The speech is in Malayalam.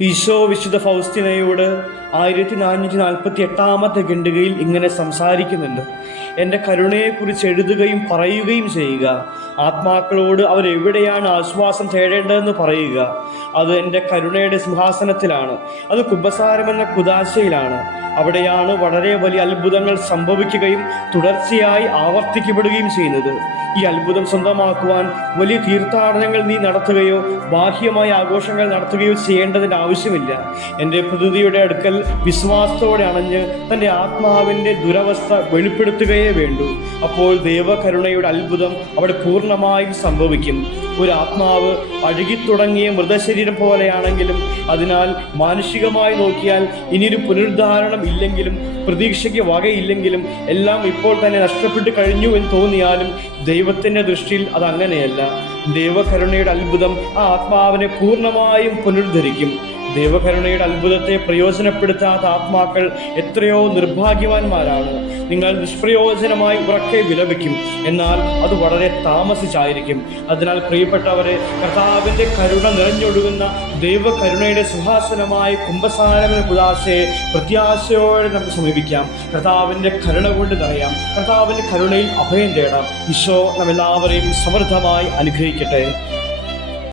ഈശോ വിശുദ്ധ ഫൗസ്റ്റിനയോട് ആയിരത്തി നാനൂറ്റി നാൽപ്പത്തി എട്ടാമത്തെ ഖണ്ഡികയിൽ ഇങ്ങനെ സംസാരിക്കുന്നുണ്ട്. എന്റെ കരുണയെക്കുറിച്ച് എഴുതുകയും പറയുകയും ചെയ്യുക. ആത്മാക്കളോട് അവരെവിടെയാണ് ആശ്വാസം തേടേണ്ടതെന്ന് പറയുക. അത് എന്റെ കരുണയുടെ സിംഹാസനത്തിലാണ്. അത് കുബസാരമെന്ന കുദാശയിലാണ്. അവിടെയാണ് വളരെ വലിയ അത്ഭുതങ്ങൾ സംഭവിക്കുകയും തുടർച്ചയായി ആവർത്തിക്കപ്പെടുകയും ചെയ്യുന്നത്. ഈ അത്ഭുതം സ്വന്തമാക്കുവാൻ വലിയ തീർത്ഥാടനങ്ങൾ നീ നടത്തുകയോ ബാഹ്യമായ ആഘോഷങ്ങൾ നടത്തുകയോ ചെയ്യേണ്ടതിന്റെ ആവശ്യമില്ല. എന്റെ പ്രതിനിധിയുടെ അടുക്കൽ വിശ്വാസത്തോടെ അണഞ്ഞ് തന്റെ ആത്മാവിന്റെ ദുരവസ്ഥ വെളിപ്പെടുത്തുകയേ വേണ്ടൂ. അപ്പോൾ ദൈവകരുണയുടെ അത്ഭുതം അവിടെ പൂർണമായും സംഭവിക്കും. ഒരു ആത്മാവ് അഴുകിത്തുടങ്ങിയ മൃതശരീരം പോലെയാണെങ്കിലും അതിനാൽ മാനുഷികമായി നോക്കിയാൽ ഇനിയൊരു പുനരുദ്ധാരണം ഇല്ലെങ്കിലും പ്രതീക്ഷയ്ക്ക് വകയില്ലെങ്കിലും എല്ലാം ഇപ്പോൾ തന്നെ നഷ്ടപ്പെട്ടു കഴിഞ്ഞു എന്ന് തോന്നിയാലും ദൈവത്തിന്റെ ദൃഷ്ടിയിൽ അത് അങ്ങനെയല്ല. ദൈവകരുണയുടെ അത്ഭുതം ആ ആത്മാവിനെ പൂർണമായും പുനരുദ്ധരിക്കും. ദൈവകരുണയുടെ അത്ഭുതത്തെ പ്രയോജനപ്പെടുത്താത്ത ആത്മാക്കൾ എത്രയോ നിർഭാഗ്യവാന്മാരാണ്. നിങ്ങൾ നിഷ്പ്രയോജനമായി ഉറക്കെ വിലപിക്കും. എന്നാൽ അത് വളരെ താമസിച്ചായിരിക്കും. അതിനാൽ പ്രിയപ്പെട്ടവരെ കർത്താവിന്റെ കരുണ നിറഞ്ഞൊഴുകുന്ന ദൈവകരുണയുടെ സുഹാസനമായ കുംഭസാരമെന്ന കുദാശയെ പ്രത്യാശയോടെ നമുക്ക് സമീപിക്കാം. കർത്താവിന്റെ കരുണ കൊണ്ട് നിറയാം. കർത്താവിന്റെ കരുണയിൽ അഭയം തേടാം. ഈശോ നമ്മെല്ലാവരെയും സമൃദ്ധമായി അനുഗ്രഹിക്കട്ടെ.